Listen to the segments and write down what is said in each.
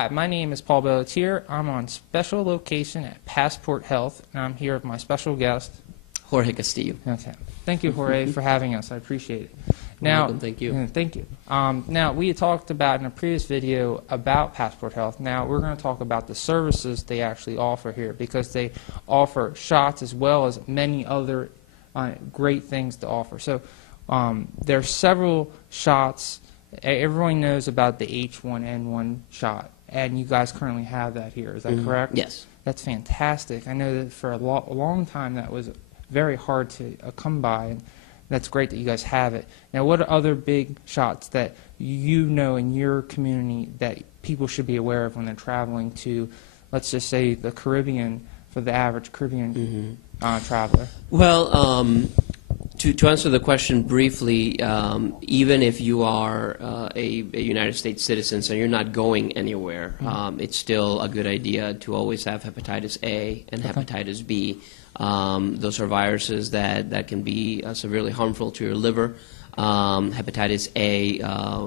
Hi, my name is Paul Bellatier. I'm on special location at Passport Health, and I'm here with my special guest, Jorge Castillo. Okay. Thank you, Jorge, for having us. I appreciate it. Now, welcome. Thank you. Thank you. Now, we had talked about in a previous video about Passport Health. Now, we're going to talk about the services they actually offer here, because they offer shots as well as many other great things to offer. So there are several shots. Everyone knows about the H1N1 shot, and you guys currently have that here. Is that correct? Yes. That's fantastic. I know that for a long time that was very hard to come by, and that's great that you guys have it. Now, what are other big shots that you know in your community that people should be aware of when they're traveling to, let's just say, the Caribbean, for the average Caribbean traveler? Well, to answer the question briefly, even if you are a United States citizen, so you're not going anywhere, it's still a good idea to always have hepatitis A and hepatitis B. Those are viruses that can be severely harmful to your liver. Hepatitis A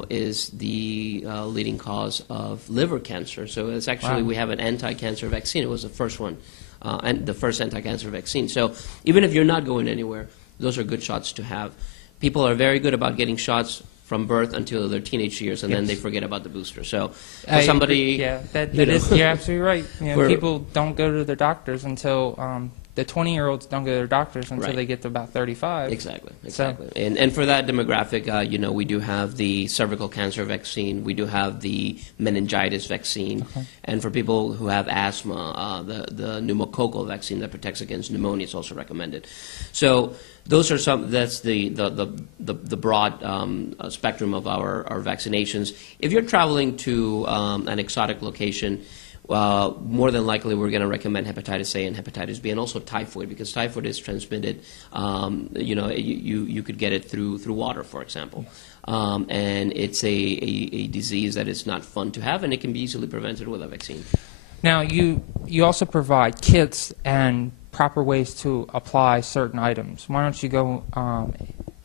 is the leading cause of liver cancer. So it's actually, we have an anti-cancer vaccine. It was the first one, and the first anti-cancer vaccine. So even if you're not going anywhere, those are good shots to have. People are very good about getting shots from birth until their teenage years, and then they forget about the booster. So for somebody... that is, you're absolutely right. You know, people don't go to their doctors until... the 20-year-olds don't go to their doctors until they get to about 35. Exactly. And for that demographic, you know, we do have the cervical cancer vaccine. We do have the meningitis vaccine. And for people who have asthma, the pneumococcal vaccine that protects against pneumonia is also recommended. So those are that's the broad spectrum of our vaccinations. If you're traveling to an exotic location, more than likely we're going to recommend hepatitis A and hepatitis B, and also typhoid, because typhoid is transmitted. You know, you could get it through water, for example, and it's a disease that is not fun to have, and it can be easily prevented with a vaccine. Now, you also provide kits and proper ways to apply certain items. Why don't you go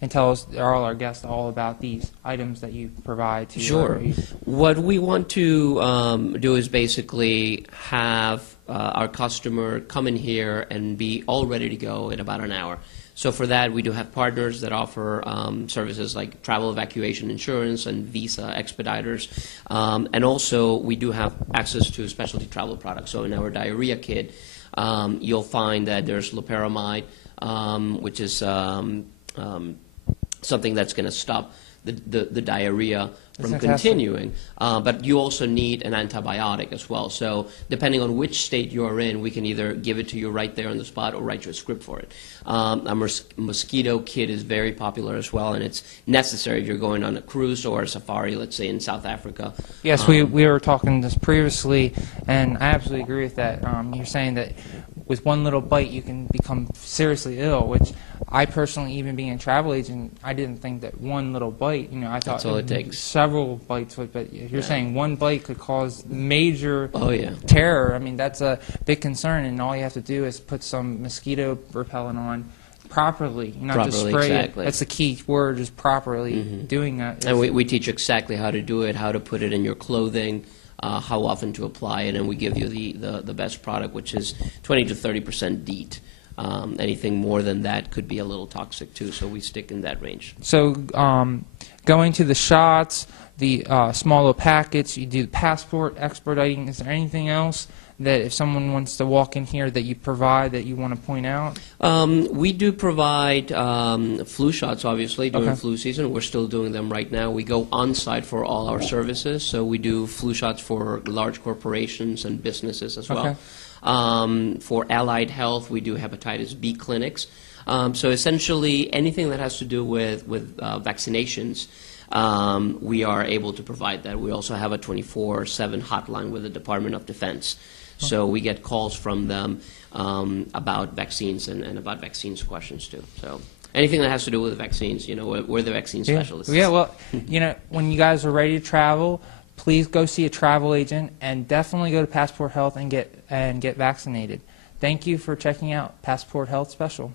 and tell us, all our guests, all about these items that you provide to Sure. What we want to do is basically have our customer come in here and be all ready to go in about an hour. So for that, we do have partners that offer services like travel evacuation insurance and visa expediters. And also, we do have access to specialty travel products. So in our diarrhea kit, you'll find that there's loperamide, which is something that's going to stop the diarrhea from continuing. But you also need an antibiotic as well. So depending on which state you are in, we can either give it to you right there on the spot or write you a script for it. A mosquito kit is very popular as well, and it's necessary if you're going on a cruise or a safari, let's say in South Africa. Yes, we were talking this previously, and I absolutely agree with that. You're saying that with one little bite you can become seriously ill, which I personally, even being a travel agent, I didn't think that one little bite, you know, I thought that's all it takes. Several bites, but you're saying one bite could cause major terror. I mean, that's a big concern, and all you have to do is put some mosquito repellent on properly, not just spray it. That's the key word, is properly doing that. And we teach exactly how to do it, how to put it in your clothing, how often to apply it, and we give you the best product, which is 20 to 30% DEET. Anything more than that could be a little toxic too, so we stick in that range. So going to the shots, the smaller packets, you do the passport, expediting. Is there anything else that if someone wants to walk in here that you provide that you want to point out? We do provide flu shots, obviously, during flu season. We're still doing them right now. We go on-site for all our services, so we do flu shots for large corporations and businesses as well. For allied health, we do hepatitis B clinics. So essentially, anything that has to do with vaccinations, we are able to provide that. We also have a 24/7 hotline with the Department of Defense. So we get calls from them about vaccines and about vaccines questions too. So anything that has to do with vaccines, you know, we're the vaccine specialists. Yeah, well, you know, when you guys are ready to travel, please go see a travel agent, and definitely go to Passport Health and get vaccinated. Thank you for checking out Passport Health Special.